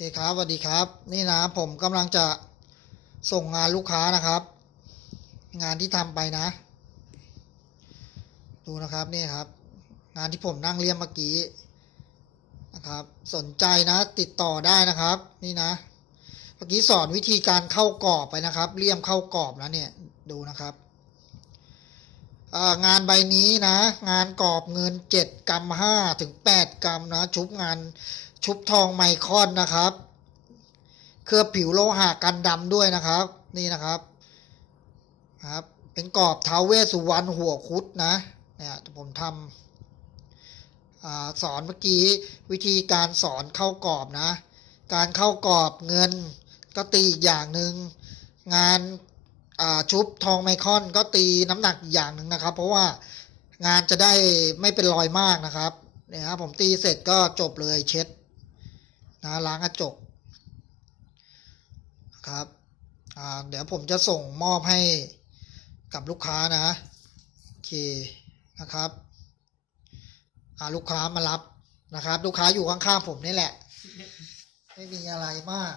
คครับสวัสดีครับ นี่นะผมกำลังจะส่งงานลูกค้านะครับ งานที่ทำไปนะ ดูนะครับนี่ครับ งานที่ผมนั่งเรียมเมื่อกี้นะครับ สนใจนะติดต่อได้นะครับ นี่นะ เมื่อกี้สอนวิธีการเข้ากรอบไปนะครับเลี่ยมเข้ากรอบนะเนี่ยดูนะครับงานใบนี้นะ งานกรอบเงินเจ็ดกรัมห้าถึงแปดกรัมนะ ชุบงาน ชุบทองไมคอนนะครับ เคลือบผิวโลหะกันดำด้วยนะครับ นี่นะครับครับ เป็นกรอบเท้าวเวสุวรรณหัวคุดนะเนี่ยผมทำอสอนเมื่อกี้วิธีการสอนเข้ากรอบนะ การเข้ากรอบเงินก็ตีอีกอย่างหนึ่งงานชุบทองไมคอนก็ตีน้ำหนักอีกอย่างหนึ่งนะครับ เพราะว่างานจะได้ไม่เป็นรอยมากนะครับเนี่ยครับผมตีเสร็จก็จบเลยเช็ด นะล้างกระจกครับเดี๋ยวผมจะส่งมอบให้กับลูกค้านะโอเคนะครับลูกค้ามารับนะครับ ลูกค้าอยู่ข้างๆผมนี่แหละ ไม่มีอะไรมาก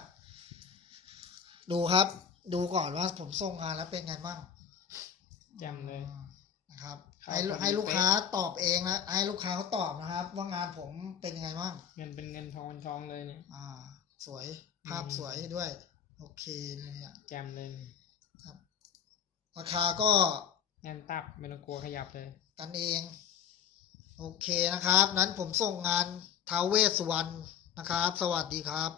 ดูครับ ดูก่อนว่าผมส่งงานแล้วเป็นไงบ้างแจ่มเลย ให้ผมให้ลูกค้าตอบเองนะให้ลูกค้าเขาตอบนะครับ ว่างานผมเป็นยังไงบ้างเงินเป็นเงินทองเป็นทองเลยเนี่ย อ่า สวยภาพอืมสวยด้วย โอเคเลยเนี่ยแจ่มเลยราคาก็แน่นตับไม่ต้องกลัวขยับเลย กันเอง โอเคนะครับ นั้นผมส่งงานท้าวเวสสุวรรณนะครับ สวัสดีครับ